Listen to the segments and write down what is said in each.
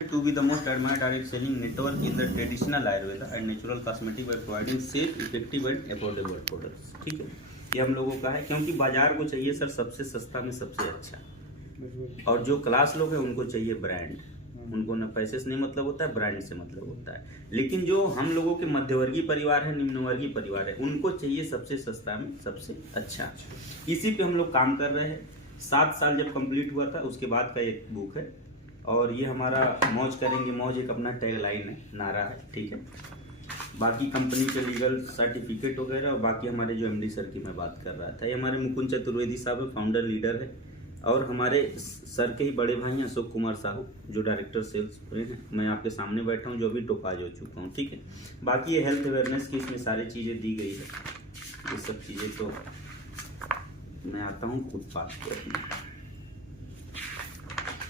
To be the most admired direct selling network in the traditional Ayurveda and natural cosmetic by providing safe, effective and affordable products। ठीक है, ये हम लोगों का है क्योंकि बाजार को चाहिए सर सबसे सस्ता में सबसे अच्छा, और जो क्लास लोग हैं उनको चाहिए ब्रांड। उनको न पैसे से नहीं मतलब होता है, ब्रांड से मतलब होता है। लेकिन जो हम लोगों के मध्यवर्गीय परिवार है, निम्नवर्गीय परिवार है, उनको चाहिए सबसे सस्ता में सबसे अच्छा। इसी पे हम लोग काम कर रहे हैं। 7 साल जब कंप्लीट हुआ था उसके बाद का एक बुक है, और ये हमारा मौज करेंगे मौज एक अपना टैग लाइन है, नारा है। ठीक है, बाकी कंपनी के लीगल सर्टिफिकेट वगैरह और बाकी हमारे जो एमडी सर की मैं बात कर रहा था, ये हमारे मुकुंद चतुर्वेदी साहब है, फाउंडर लीडर है, और हमारे सर के ही बड़े भाई हैं अशोक कुमार साहू जो डायरेक्टर सेल्स हैं। मैं आपके सामने बैठा हूँ जो भी टोपाज हो चुका हूँ। ठीक है, बाकी ये हेल्थ अवेयरनेस की इसमें सारी चीज़ें दी गई है। ये सब चीज़ें तो मैं आता हूँ खुद बात करने।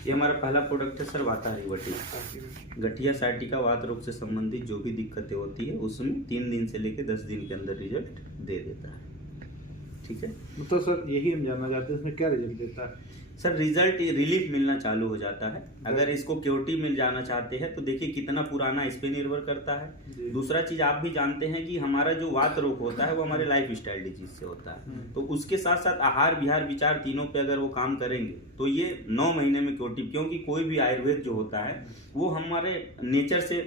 ये हमारा पहला प्रोडक्ट है सर वाताहारी बटी। गठिया साइटिका वात रोग से संबंधित जो भी दिक्कतें होती है उसमें 3 दिन से लेकर 10 दिन के अंदर रिजल्ट दे देता है। ठीक है, तो सर यही हम जानना चाहते हैं इसमें क्या रिजल्ट देता है? सर रिजल्ट रिलीफ मिलना चालू हो जाता है। अगर इसको क्योरिटी मिल जाना चाहते हैं तो देखिए कितना पुराना इस पे निर्भर करता है। दूसरा चीज आप भी जानते हैं कि हमारा जो वात रोग होता है वो हमारे लाइफ स्टाइल डिजीज से होता है, तो उसके साथ साथ आहार विहार विचार तीनों पे अगर वो काम करेंगे तो ये 9 महीने में क्योरिटी। क्योंकि कोई भी आयुर्वेद जो होता है वो हमारे नेचर से,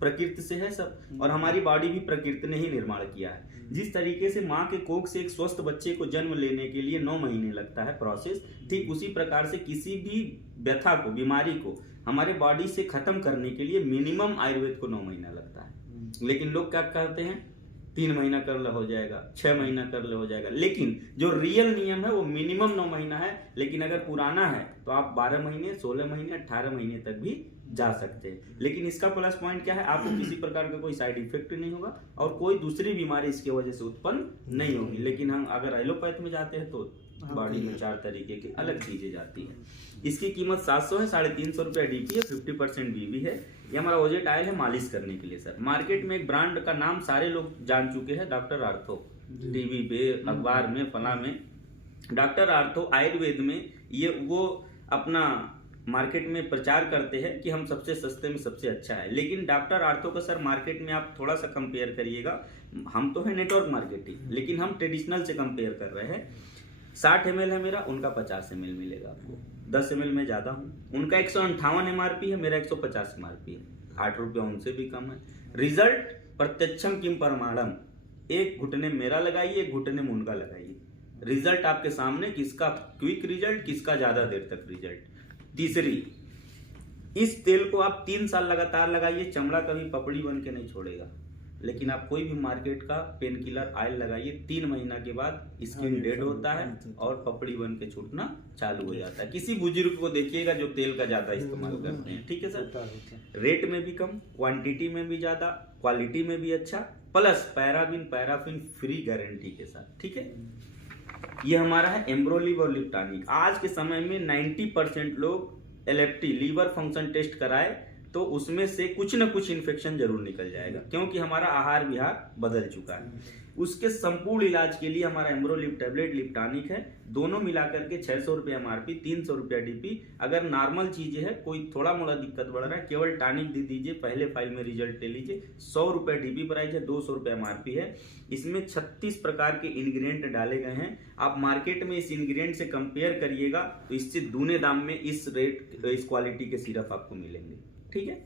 प्रकृति से है सब, और हमारी बॉडी भी प्रकृति ने ही निर्माण किया है। जिस तरीके से माँ के कोख से एक स्वस्थ बच्चे को जन्म लेने के लिए 9 महीने लगता है प्रोसेस, ठीक उसी प्रकार से किसी भी व्यथा को, बीमारी को हमारे बॉडी से खत्म करने के लिए मिनिमम आयुर्वेद को 9 महीना लगता है। लेकिन लोग क्या करते हैं, 3 महीना कर ले हो जाएगा, 6 महीना कर ले हो जाएगा। लेकिन जो रियल नियम है वो मिनिमम 9 महीना है। लेकिन अगर पुराना है तो आप 12 महीने, 16 महीने, 18 महीने तक भी जा सकते हैं। लेकिन इसका प्लस पॉइंट क्या है, आपको किसी प्रकार का कोई साइड इफेक्ट नहीं होगा और कोई दूसरी बीमारी इसकी वजह से उत्पन्न नहीं होगी। लेकिन हम अगर एलोपैथ में जाते हैं तो बॉडी में 4 तरीके की अलग चीजें जाती है। इसकी कीमत 700 है, 350 रुपया डीपी है, 50% बीबी है। ये हमारा ओजेट आयल है मालिश करने के लिए सर। मार्केट में एक ब्रांड का नाम सारे लोग जान चुके हैं, डॉक्टर आर्थो। टीवी पे, अखबार में, फला में डॉक्टर आर्थो आयुर्वेद में ये वो अपना मार्केट में प्रचार करते हैं कि हम सबसे सस्ते में सबसे अच्छा है। लेकिन डॉक्टर आर्थो का सर मार्केट में आप थोड़ा सा कंपेयर करिएगा, हम तो है नेटवर्क मार्केटिंग, लेकिन हम ट्रेडिशनल से कंपेयर कर रहे हैं। 60 ml है मेरा, उनका 50 ml मिलेगा आपको। 10 ml में ज्यादा हूँ, उनका 158 MRP है, मेरा 150 MRP है, 8 रुपया उनसे भी कम है। रिजल्ट प्रत्यक्षम किम परमाणम, एक घुटने मेरा लगाइए, एक घुटने में उनका लगाइए, रिजल्ट आपके सामने, किसका क्विक रिजल्ट, किसका ज्यादा देर तक रिजल्ट। तीसरी, इस तेल को आप 3 साल लगातार लगाइए, चमड़ा कभी पपड़ी बन के नहीं छोड़ेगा। लेकिन आप कोई भी मार्केट का पेन किलर ऑयल लगाइए, 3 महीना के बाद स्किन डेड होता है और पपड़ी बन के छूटना चालू हो जाता है। किसी बुजुर्ग को देखिएगा जो तेल का ज्यादा इस्तेमाल करते हैं। ठीक है सर, रेट में भी कम, क्वांटिटी में भी ज्यादा, क्वालिटी में भी अच्छा, plus paraben paraffin free guarantee के साथ। ठीक है, ये हमारा है एम्ब्रोलिव और लिप टॉनिक। आज के समय में 90% लोग एलएफटी लीवर फंक्शन टेस्ट कराए तो उसमें से कुछ न कुछ इन्फेक्शन जरूर निकल जाएगा, क्योंकि हमारा आहार विहार बदल चुका है। उसके संपूर्ण इलाज के लिए हमारा एम्ब्रोलिव टैबलेट, लिप टॉनिक है, दोनों मिलाकर के 600 रुपया MRP, 300 रुपया डीपी। अगर नॉर्मल चीजें है, कोई थोड़ा मोड़ा दिक्कत बढ़ रहा है, केवल टॉनिक दे दीजिए, पहले फाइल में रिजल्ट ले लीजिए। 100 रुपया डीपी प्राइस है, 200 रुपया MRP है। इसमें 36 प्रकार के इंग्रेडिएंट डाले गए हैं। आप मार्केट में इस इंग्रेडिएंट से कंपेयर करिएगा तो इससे दूने दाम में इस रेट, इस क्वालिटी के सिरप आपको मिलेंगे। ठीक है,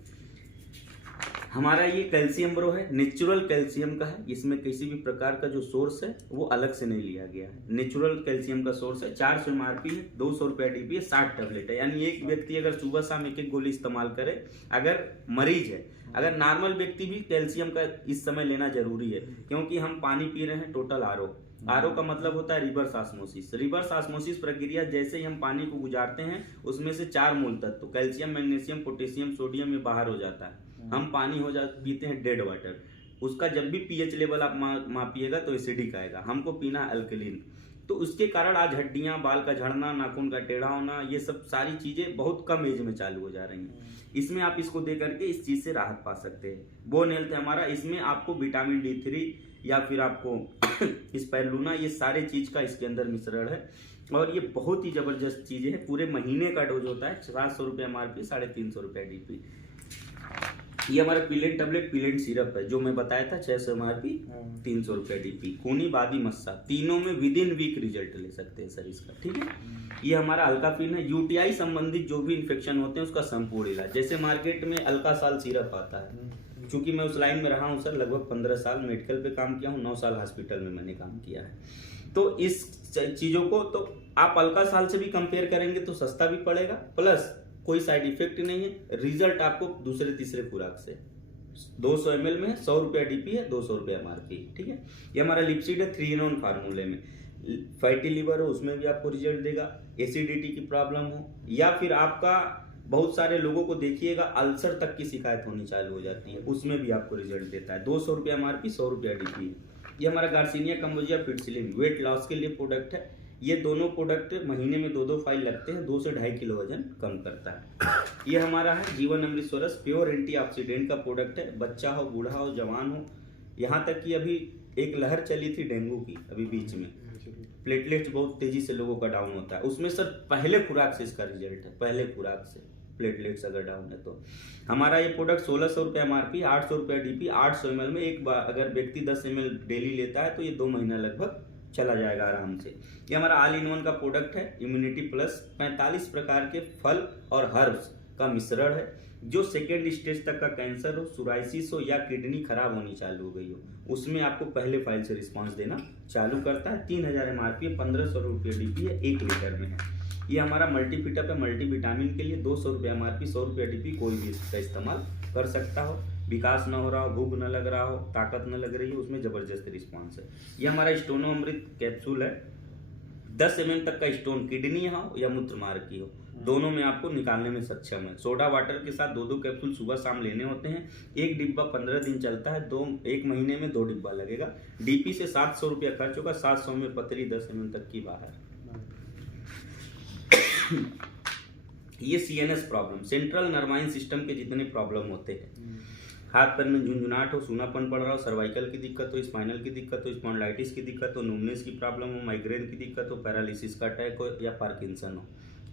हमारा ये कैल्शियम ब्रो है, नेचुरल कैल्शियम का है। इसमें किसी भी प्रकार का जो सोर्स है वो अलग से नहीं लिया गया है, नेचुरल कैल्शियम का सोर्स है। 400 MRP है, 200 रुपया डीपी है, 60 टैबलेट है। यानी एक व्यक्ति अगर सुबह शाम एक गोली इस्तेमाल करे, अगर मरीज है, अगर नॉर्मल व्यक्ति भी कैल्शियम का इस समय लेना जरूरी है। क्योंकि हम पानी पी रहे हैं टोटल आरओ का मतलब होता है रिवर्स ऑस्मोसिस। रिवर्स ऑस्मोसिस प्रक्रिया जैसे ही हम पानी को गुजारते हैं उसमें से 4 मूल तत्व कैल्शियम, मैग्नीशियम, पोटेशियम, सोडियम ये बाहर हो जाता है। हम पानी पीते हैं डेड वाटर, उसका जब भी पीएच लेवल आप मापिएगा तो एसिडिक आएगा, हमको पीना अल्कलीन। तो उसके कारण आज हड्डियां, बाल का झड़ना, नाखून का टेढ़ा होना, ये सब सारी चीजें बहुत कम एज में चालू हो जा रही हैं। इसमें आप इसको दे करके इस चीज से राहत पा सकते हैं। बोन हेल्थ है हमारा, इसमें आपको विटामिन D3 या फिर आपको स्पाइरुलिना, ये सारे चीज का इसके अंदर मिश्रण है। और ये बहुत ही ज़बरदस्त चीज़ है। पूरे महीने का डोज होता है, 700 रुपये MRP, 350 रुपये DP। ये हमारा पिलेंट टैबलेट, पिलेंट सिरप है जो मैं बताया था, 600 MRP, 300 रुपये DP। खूनी, बादी, मस्सा, तीनों में विद इन वीक रिजल्ट ले सकते हैं सर इसका, ठीक है। ये हमारा अल्काफिन है। यूटीआई संबंधित जो भी इन्फेक्शन होते हैं उसका संपूर्ण इलाज। जैसे मार्केट में अल्कासाल सिरप आता है, क्योंकि मैं उस लाइन में रहा हूँ सर, लगभग 15 साल मेडिकल पे काम किया हूँ, 9 साल हॉस्पिटल में मैंने काम किया है। तो इस चीज़ों को तो आप अल्कासाल से भी कंपेयर करेंगे तो सस्ता भी पड़ेगा, प्लस कोई साइड इफेक्ट नहीं है। रिजल्ट आपको दूसरे तीसरे खुराक से 200 ml में 100 रुपया DP है, 200 रुपया MRP, ठीक है। ये हमारा लिपसीड है 3-in-1 फार्मूले में। फैटी लिवर हो उसमें भी आपको रिजल्ट देगा, एसिडिटी की प्रॉब्लम हो, या फिर आपका बहुत सारे लोगों को देखिएगा अल्सर तक की शिकायत होनी चालू हो जाती है, उसमें भी आपको रिजल्ट देता है। 200 रुपया MRP, 100 रुपया DP है। ये हमारा गार्सिनिया कम्बोजिया फिटसिलिन वेट लॉस के लिए प्रोडक्ट है। ये दोनों प्रोडक्ट महीने में 2-2 फाइल लगते हैं, 2 से 2.5 किलो वजन कम करता है। ये हमारा है जीवन अमृत सोरस, प्योर एंटीऑक्सीडेंट का प्रोडक्ट है। बच्चा हो, बूढ़ा हो, जवान हो, यहाँ तक कि अभी एक लहर चली थी डेंगू की अभी बीच में, प्लेटलेट्स बहुत तेजी से लोगों का डाउन होता है, उसमें सर पहले खुराक से इसका रिजल्ट है, पहले खुराक से प्लेटलेट्स अगर डाउन है तो। हमारा ये प्रोडक्ट 1600 रुपया MRP, 800 रुपया DP, 800 ml में एक बार अगर व्यक्ति 10 ml डेली लेता है तो ये 2 महीना लगभग चला जाएगा आराम से। ये हमारा ऑल इन वन का प्रोडक्ट है, इम्यूनिटी प्लस। 45 प्रकार के फल और हर्ब्स का मिश्रण है, जो सेकेंड स्टेज तक का कैंसर हो, सोराइसिस हो या किडनी खराब होनी चालू हो गई हो, उसमें आपको पहले फाइल से रिस्पांस देना चालू करता है। 3000 MRP, 1500 रुपये DP है, 1 लीटर में है। ये हमारा मल्टीपिटअप है, मल्टीविटामिन के लिए 200 रुपये MRP, 100 रुपया DP, कोई भी इसका इस्तेमाल कर सकता हो। विकास न हो रहा हो, भूख न लग रहा हो, ताकत न लग रही हो, उसमें ज़बरदस्त रिस्पांस है। ये हमारा स्टोनो अमृत कैप्सूल है, 10 ml तक का स्टोन किडनी हो या मूत्र मार्ग की हो, दोनों में आपको निकालने में सक्षम है। सोडा वाटर के साथ 2-2 कैप्सूल सुबह शाम लेने होते हैं। एक डिब्बा 15 दिन चलता है, 1 महीने में 2 डिब्बा लगेगा। DP से 700 रुपया खर्च होगा, 700 में पतली 10 ml तक की बाहर। ये CNS problem, central nervine system के जितने प्रॉब्लम होते हैं, हाथ पैर में झुंझुनाहट हो, सूनापन पड़ रहा हो, सर्वाइकल की दिक्कत हो, स्पाइनल की दिक्कत हो, स्पॉन्डिलाइटिस की दिक्कत हो, नुमनेस की प्रॉब्लम हो, माइग्रेन की दिक्कत हो, पैरालिसिस का अटैक हो या पार्किंसन हो,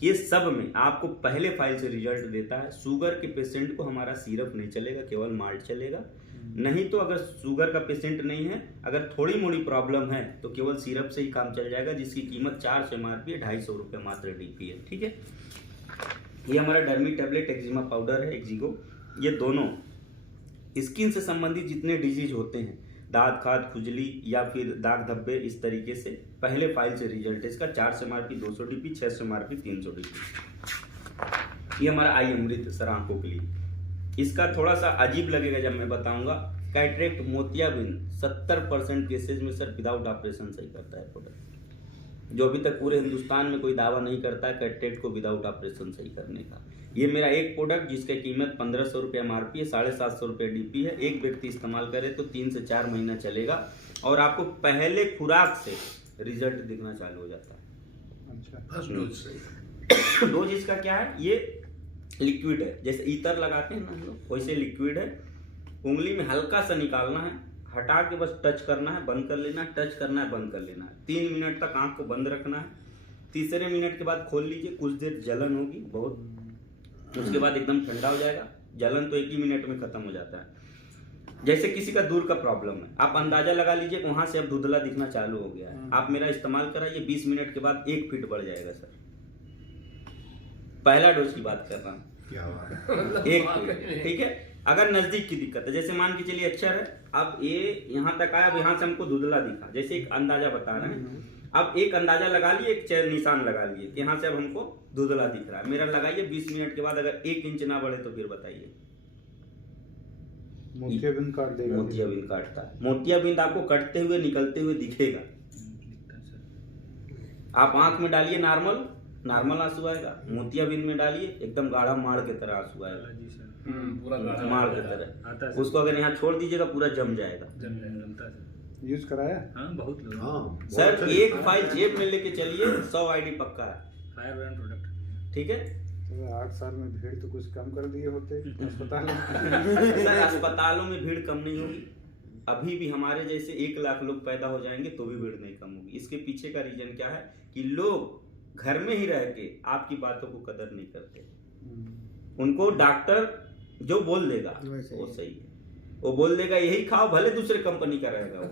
ये सब में आपको पहले फाइल से रिजल्ट देता है। शुगर के पेशेंट को हमारा सिरप नहीं चलेगा, केवल माल्ट चलेगा। नहीं तो अगर शुगर का पेशेंट नहीं है, अगर थोड़ी मोड़ी प्रॉब्लम है तो केवल सिरप से ही काम चल जाएगा, जिसकी कीमत 400 MRP, 250 रुपये मात्र DP है, ठीक है। ये हमारा डर्मी टैबलेट, एक्जिमा पाउडर है, एक्जिगो। ये दोनों स्किन से संबंधित जितने डिजीज होते हैं, दांत खाद, खुजली या फिर दाग धब्बे, इस तरीके से पहले फाइल से रिजल्ट है इसका। 400 MRP, 200 DP, 600 MRP, 300 DP। ये हमारा आई अमृत सर आंखों के लिए, इसका थोड़ा सा अजीब लगेगा जब मैं बताऊंगा। कैटरेक्ट, मोतियाबिंद 70% केसेज में सर विदाउट ऑपरेशन सही करता है प्रोडक्ट, जो अभी तक पूरे हिंदुस्तान में कोई दावा नहीं करता है कैटरेक्ट को विदाउट ऑपरेशन सही करने का। ये मेरा एक प्रोडक्ट जिसकी कीमत 1500 रुपये MRP है, 750 रुपये DP है। एक व्यक्ति इस्तेमाल करे तो 3 से 4 महीना चलेगा और आपको पहले खुराक से रिजल्ट दिखना चालू हो जाता है। अच्छा, डोज इसका क्या है? ये लिक्विड है, जैसे ईतर लगाते हैं ना हम लोग, वैसे लिक्विड है। उंगली में हल्का सा निकालना है, हटा के बस टच करना है, बंद कर लेना है, टच करना है, बंद कर लेना है। 3 मिनट तक आंख को बंद रखना है। तीसरे मिनट के बाद खोल लीजिए, कुछ देर जलन होगी बहुत, उसके बाद एकदम ठंडा हो जाएगा। जलन तो 1 ही मिनट में खत्म हो जाता है। जैसे किसी का दूर का प्रॉब्लम है, आप अंदाजा लगा लीजिए कि वहां से अब धुंधला दिखना चालू हो गया है। आप मेरा इस्तेमाल कराइए, 20 मिनट के बाद 1 फीट बढ़ जाएगा सर। पहला डोज की बात कर रहा हूँ, 1 फीट, ठीक है। अगर नजदीक की दिक्कत है, जैसे मान के चलिए अक्षर है, अब ये यहाँ तक आया, अब यहाँ से हमको धुंधला दिखा, जैसे एक अंदाजा बता रहे हैं। अब एक अंदाजा लगा लिए, एक निशान लगा लिए, यहाँ से अब हमको धुंधला दिख रहा है। मेरा लगाइए, 20 मिनट के बाद अगर 1 इंच ना बढ़े तो फिर बताइए। मोतियाबिंद काट देगा। मोतियाबिंद काटता है। मोतियाबिंद आपको कटते हुए निकलते हुए दिखेगा। आप आंख में डालिए, नॉर्मल आंसू आएगा। मोतियाबिंद में डालिए, एकदम गाढ़ा माड़ के तरह आंसू आएगा, पूरा माड़ के तरह। उसको अगर यहाँ छोड़ दीजिएगा पूरा जम जाएगा। यूज कराया? हाँ, बहुत लोग। हाँ सर, एक फाइल जेब में लेके चलिए, 100 आईडी पक्का है। फायर ब्रांड प्रोडक्ट, ठीक है। तो 8 साल में भीड़ तो कुछ कम कर दिए होते अस्पताल में। सर अस्पतालों में भीड़ कम नहीं होगी, अभी भी हमारे जैसे 1 लाख लोग पैदा हो जाएंगे तो भी भीड़ नहीं कम होगी। इसके पीछे का रीजन क्या है कि लोग घर में ही रह के आपकी बातों को कदर नहीं करते। उनको डॉक्टर जो बोल देगा वो सही है, वो बोल देगा यही खाओ, भले दूसरे कंपनी का रहेगा वो,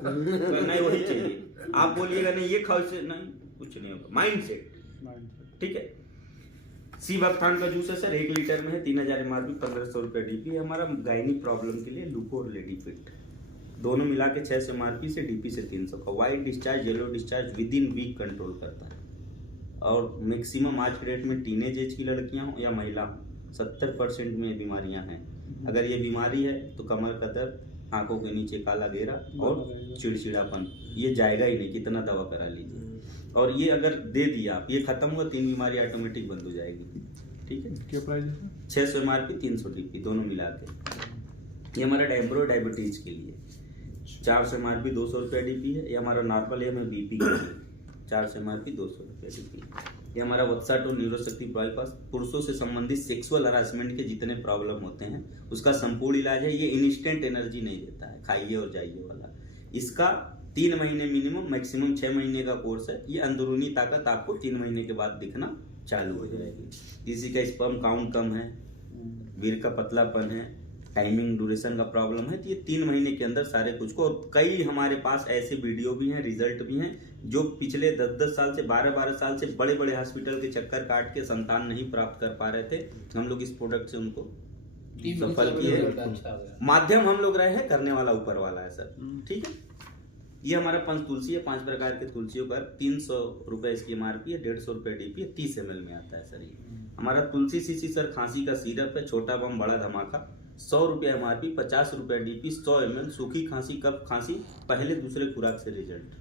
नहीं वही चाहिए। आप बोलिएगा नहीं ये खाओ, इससे नहीं कुछ नहीं होगा। माइंड सेट, ठीक है। सी बकथान का जूस है सर, 1 लीटर में है 3000 MRP, 1500 रुपये DP। हमारा गायनी प्रॉब्लम के लिए लूको और लेडी फिट दोनों मिला के 600 MRP से DP से 300 का। White discharge, yellow discharge within week control करता है। और मैक्सिमम आज के डेट में टीनेज एज की लड़कियां हो या महिला हो, 70% में बीमारियां हैं। अगर ये बीमारी है तो कमर का दर्द, आंखों के नीचे काला घेरा और चिड़चिड़ापन, ये जाएगा ही नहीं, कितना दवा करा लीजिए। और ये अगर दे दिया आप, ये खत्म हुआ, 3 बीमारी ऑटोमेटिक बंद हो जाएगी, ठीक है। क्या प्राइस है? 600 MRP 300 DP दोनों मिला के। ये हमारा डैम्ब्रो डायबिटीज के लिए 400 MRP 200 रुपये DP है। ये हमारा नॉर्मल है, BP के लिए 400 MRP 200 रुपये DP। ये हमारा वत्साट और न्यूरोशक्ति बाईपास, पुरुषों से संबंधित सेक्सुअल हरासमेंट के जितने प्रॉब्लम होते हैं उसका संपूर्ण इलाज है। ये इंस्टेंट एनर्जी नहीं देता है, खाइए और जाइए वाला। इसका 3 महीने मिनिमम, मैक्सिमम 6 महीने का कोर्स है। ये अंदरूनी ताकत आपको 3 महीने के बाद दिखना चालू हो जाएगी। किसी का स्पर्म काउंट कम है, वीर का पतलापन है, टाइमिंग ड्यूरेशन का प्रॉब्लम है, तो ये 3 महीने के अंदर सारे कुछ को। और कई हमारे पास ऐसे वीडियो भी हैं, रिजल्ट भी हैं, जो पिछले 10-10 साल से 12-12 साल से बड़े बड़े हॉस्पिटल के चक्कर काट के संतान नहीं प्राप्त कर पा रहे थे, हम लोग इस प्रोडक्ट से उनको सफल किए। माध्यम हम लोग रहे हैं, करने वाला ऊपर वाला है सर, ठीक है। ये हमारा पंच तुलसी है, 5 प्रकार के तुलसियों का 300 रुपए इसकी MRP है, 150 रुपए DP है, 30 ml में आता है सर। ये हमारा तुलसी सीसी सर खांसी का सिरप है, छोटा बम बड़ा धमाका, 100 रुपये MRP, 50 रुपये DP, 100 ml। सूखी खांसी, कफ खांसी, पहले दूसरे खुराक से रिजल्ट।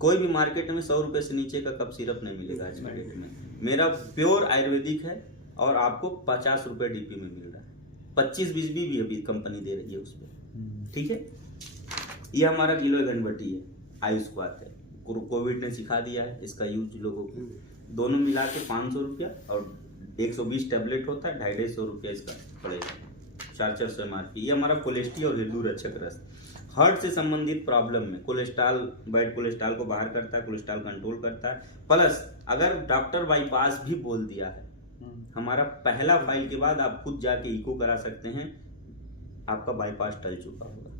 कोई भी मार्केट में 100 रुपये से नीचे का कफ सिरप नहीं मिलेगा आज के डेट में। मेरा प्योर आयुर्वेदिक है और आपको 50 रुपये DP में मिल रहा है, 25-20 भी अभी कंपनी दे रही है उस पर, ठीक है। ये हमारा गिलोय घनबटी है, आयुष बात है, कोविड ने सिखा दिया है इसका यूज लोगों को। दोनों मिला के 500 रुपया और 120 टैबलेट होता है, 250 रुपया इसका पड़ेगा, 400 MRP। ये हमारा कोलेस्ट्री और हृदय रक्षक रस, हार्ट से संबंधित प्रॉब्लम में कोलेस्ट्रॉल, बैड कोलेस्ट्रॉल को बाहर करता है, कोलेस्ट्रॉल कंट्रोल करता है। प्लस अगर डॉक्टर बाईपास भी बोल दिया है, हमारा पहला फाइल के बाद आप खुद जाके इको करा सकते हैं, आपका बाईपास टल चुका होगा।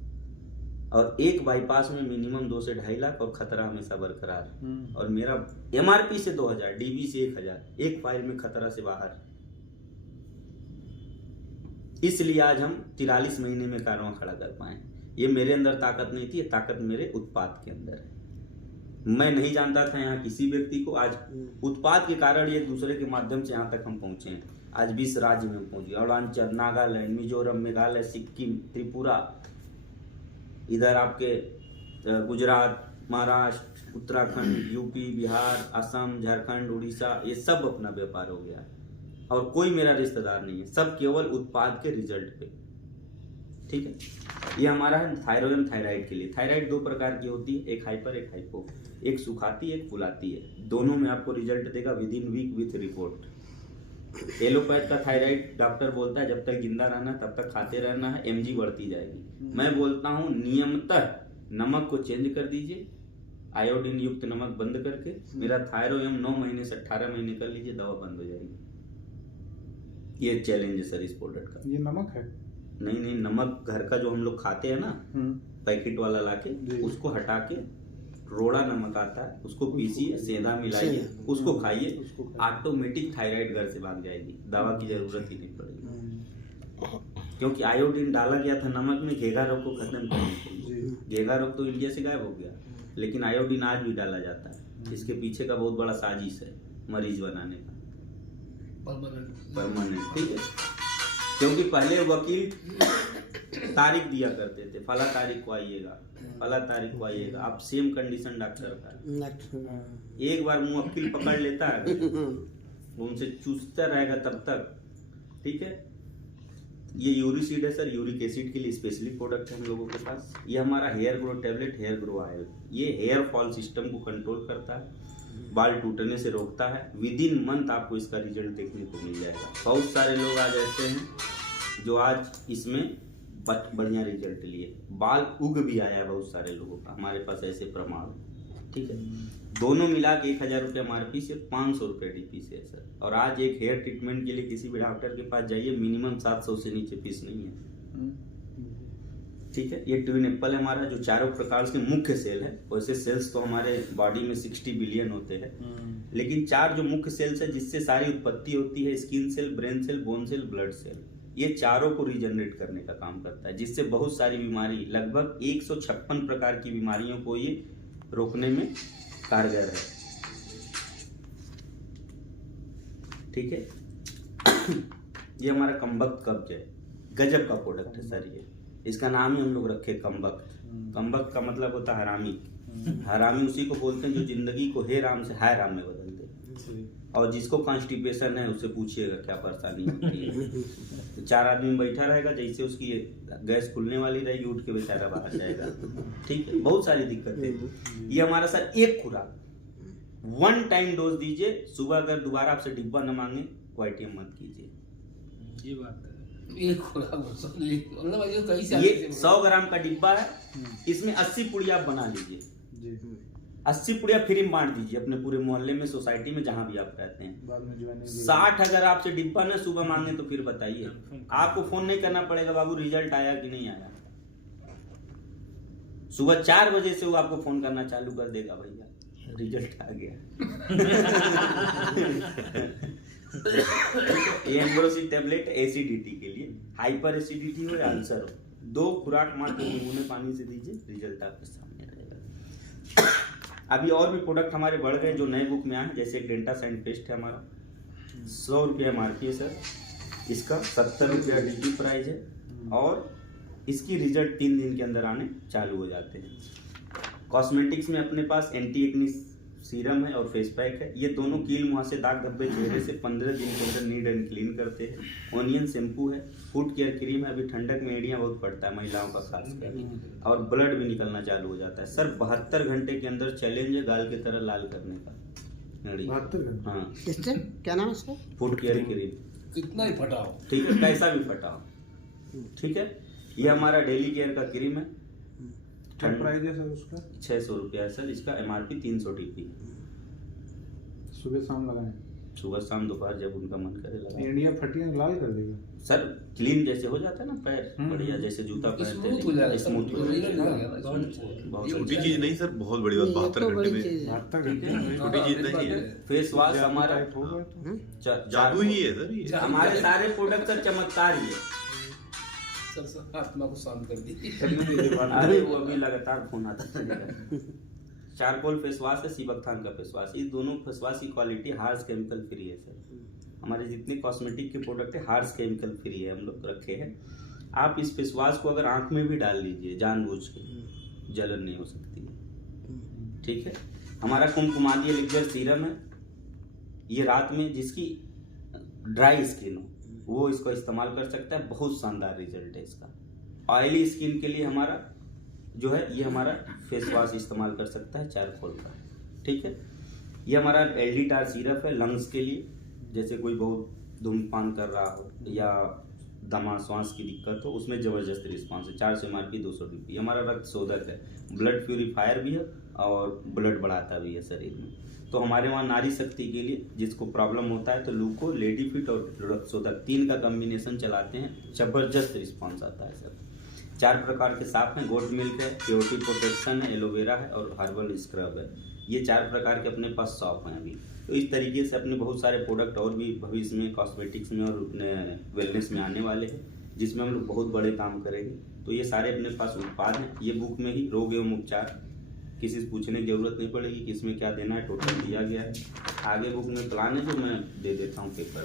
और एक बाईपास में मिनिमम 2 से 2.5 लाख और खतरा हमेशा बरकरार। और मेरा MRP से 2000, DB से 1000, एक फाइल में खतरा से बाहर। इसलिए आज हम 43 महीने में कारवां खड़ा कर पाए। ये मेरे अंदर ताकत नहीं थी, ये ताकत मेरे उत्पाद के अंदर है। मैं नहीं जानता था यहाँ किसी व्यक्ति को, आज उत्पाद के कारण ये दूसरे के माध्यम से यहाँ तक हम पहुंचे हैं। आज 20 राज्य में पहुंचे, अरुणाचल, नागालैंड, मिजोरम, मेघालय, सिक्किम, त्रिपुरा, इधर आपके गुजरात, महाराष्ट्र, उत्तराखंड, यूपी, बिहार, असम, झारखंड, उड़ीसा, ये सब अपना व्यापार हो गया है। और कोई मेरा रिश्तेदार नहीं है, सब केवल उत्पाद के रिजल्ट पे, ठीक है। ये हमारा है थायरोइड, थायराइड के लिए। थायराइड 2 प्रकार की होती है, एक हाइपर एक हाइपो, एक सुखाती एक फुलाती है। दोनों में आपको रिजल्ट देगा within week with report. Allopath का थायराइड डॉक्टर बोलता है जब तक जिंदा रहना तब तक खाते रहना है, mg बढ़ती जाएगी। मैं बोलता हूँ नियमतः नमक को चेंज कर दीजिए, आयोडीन युक्त नमक बंद करके। मेरा थायरोइड 9 महीने से 18 महीने कर लीजिए, दवा बंद हो जाएगी। ये चैलेंज है सर इस प्रोडक्ट का। ये नमक है? नहीं, नमक घर का जो हम लोग खाते हैं ना, पैकेट वाला लाके, उसको हटा के रोड़ा नमक आता है, उसको पीसिए, सेंधा मिलाइए, उसको खाइए, ऑटोमेटिक थायराइड घर से भाग जाएगी, दवा की जरूरत ही नहीं पड़ेगी। क्योंकि आयोडीन डाला गया था नमक में घेघा रोग को खत्म करने के लिए। घेघा रोग तो इंडिया से गायब हो गया, लेकिन आयोडीन आज भी डाला जाता है। इसके पीछे का बहुत बड़ा साजिश है मरीज बनाने का, परमानेंट, ठीक है। क्योंकि पहले वकील तारीख दिया करते थे, फला तारीख को आइएगा, फला तारीख को आइएगा। अब सेम कंडीशन डॉक्टर का, एक बार मुवक्किल पकड़ लेता है, उनसे चूसता रहेगा तब तक, ठीक है। ये यूरिसिड है सर, यूरिक एसिड के लिए स्पेशली प्रोडक्ट है हम लोगों के पास। ये हमारा hair grow tablet, hair grow oil, ये हेयर फॉल सिस्टम को कंट्रोल करता है, बाल टूटने से रोकता है। विद इन मंथ आपको इसका रिजल्ट देखने को मिल जाएगा। बहुत सारे लोग आज ऐसे हैं जो आज इसमें बढ़िया रिजल्ट लिए, बाल उग भी आया बहुत सारे लोगों का, हमारे पास ऐसे प्रमाण, ठीक है। दोनों मिला के 1000 रुपये MRP से 500 रुपये DP से है सर। और आज एक हेयर ट्रीटमेंट के लिए किसी भी डॉक्टर के पास जाइए, मिनिमम 700 से नीचे फीस नहीं है। ठीक है, ये ट्विन एप्पल है हमारा, जो चारों प्रकार के मुख्य सेल है। वैसे सेल्स तो हमारे बॉडी में 60 बिलियन होते हैं, लेकिन 4 जो मुख्य सेल्स है जिससे सारी उत्पत्ति होती है, skin cell, brain cell, bone cell, blood cell, ये चारों को रीजनरेट करने का काम करता है, जिससे बहुत सारी बीमारी, लगभग 156 प्रकार की बीमारियों को ये रोकने में कारगर है। ठीक है, ये हमारा कमबख्त कब्ज है, गजब का प्रोडक्ट है सर। ये इसका नाम ही हम लोग रखे कमबख्त। कमबख्त का मतलब होता है हरामी। हरामी उसी को बोलते हैं जो जिंदगी को हे राम से हाय राम में बदल दे। और जिसको कॉन्स्टिपेशन है उससे पूछिएगा क्या परेशानी होती है। तो 4 आदमी में बैठा रहेगा, जैसे उसकी गैस खुलने वाली रहेगी, उठ के बेचारा बाहर जाएगा। ठीक है, बहुत सारी दिक्कतें। ये हमारा सर एक खुराक 1 टाइम डोज दीजिए। सुबह अगर दोबारा आपसे डिब्बा न मांगे तो ATM मत कीजिए। ये बात है। एक खुराक मतलब ये 100 ग्राम का डिब्बा है, इसमें 80 पुड़ी आप बना लीजिए। 80 पुड़िया फ्री में बांट दीजिए अपने पूरे मोहल्ले में, सोसाइटी में, जहां भी आप रहते हैं। 60 अगर आपसे डिब्बा ना सुबह मांगे तो फिर बताइए, आपको फोन नहीं करना पड़ेगा बाबू रिजल्ट आया कि नहीं आया। सुबह 4 बजे से वो आपको फोन करना चालू कर देगा, भैया रिजल्ट आ गया। ये एम्ब्रोसिल टेबलेट एसिडिटी के लिए, हाइपर एसिडिटी हो या अल्सर हो, 2 खुराक मात्र गुनगुने पानी से दीजिए, रिजल्ट आपके सामने रहेगा। अभी और भी प्रोडक्ट हमारे बढ़ गए जो नए बुक में आए, जैसे डेंटासाइन पेस्ट है हमारा, 100 रुपये MRP है सर। इसका 70 रुपया DP प्राइस है, और इसकी रिजल्ट 3 दिन के अंदर आने चालू हो जाते हैं। कॉस्मेटिक्स में अपने पास एंटी एक्नी सीरम है और फेस पैक है। ये दोनों कील मुहां से, दाग धब्बे चेहरे से 15 दिन के अंदर नीट एंड क्लीन करते हैं। ओनियन शैम्पू है, फुट केयर क्रीम है। अभी ठंडक में एड़ियाँ बहुत पड़ता है महिलाओं का खासकर, और ब्लड भी निकलना चालू हो जाता है सर। 72 घंटे के अंदर चैलेंज है गाल की तरह लाल करने का। 72 घंटे? हाँ, किससे, क्या नाम है इसका? Foot care cream. कितना ही फटाओ, ठीक है, कैसा भी फटाओ। ठीक है, ये हमारा डेली केयर का क्रीम है। क्या प्राइस है सर उसका? 600 रुपया है सर। इसका MRP 300 DP। सुबह शाम लगाएं? सुबह शाम दोपहर जब उनका मन करे लगा। इंडिया फटियां लाल कर देगा सर, क्लीन जैसे हो जाता है ना पैर, बढ़िया, जैसे जूता पहनते हैं, स्मूथ हो जाता है। बहुत छोटी चीज नहीं सर, बहुत बड़ी बात। 72 घंटे में 72 घंटे में छोटी चीज नहीं है। फेस वॉश हमारा होगा तो जादू ही है सर ये। हमारे सारे प्रोडक्ट का चमत्कार ही है। सर आत्मा को शांत कर दी। अरे वो अभी लगातार फोन आता है। चारकोल फेस वॉश है, सीबकथान का फेस वॉश। ये दोनों फेस वॉश की क्वालिटी हार्श केमिकल फ्री है सर। हमारे जितने कॉस्मेटिक के प्रोडक्ट है हार्श केमिकल फ्री है, हम लोग रखे हैं। आप इस फेस वॉश को अगर आंख में भी डाल लीजिए जानबूझ के, जलन नहीं हो सकती है। ठीक है, हमारा कुमकुमादी एलिक्सर सीरम है। ये रात में जिसकी ड्राई स्किन हो वो इसको इस्तेमाल कर सकता है, बहुत शानदार रिजल्ट है इसका। ऑयली स्किन के लिए हमारा जो है ये हमारा फेस वॉश इस्तेमाल कर सकता है चारकोल का। ठीक है, ये हमारा LD टार सिरप है लंग्स के लिए, जैसे कोई बहुत धूम्रपान कर रहा हो या दमा श्वास की दिक्कत हो, उसमें ज़बरदस्त रिस्पॉन्स है। 400 MRP 200 DP। हमारा रक्त शोधक है, ब्लड प्यूरीफायर भी है और ब्लड बढ़ाता भी है शरीर में। तो हमारे वहाँ नारी शक्ति के लिए जिसको प्रॉब्लम होता है तो लूको, लेडी फिट और रक्त शोधक 3 का कम्बिनेशन चलाते हैं, ज़बरदस्त रिस्पॉन्स आता है सर। 4 प्रकार के साफ हैं, गोट मिल्क है, प्योरिटी प्रोटेक्शन है, एलोवेरा है और हर्बल स्क्रब है। ये 4 प्रकार के अपने पास शॉप हैं अभी। तो इस तरीके से अपने बहुत सारे प्रोडक्ट और भी भविष्य में कॉस्मेटिक्स में और अपने वेलनेस में आने वाले हैं, जिसमें हम लोग बहुत बड़े काम करेंगे। तो ये सारे अपने पास उत्पाद हैं। ये बुक में ही रोग एवं उपचार, किसी से पूछने की जरूरत नहीं पड़ेगी कि इसमें क्या देना है, टोटल दिया गया है। आगे बुक में प्लान है जो मैं दे देता हूँ पेपर।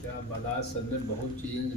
क्या बता, सर ने बहुत चीजें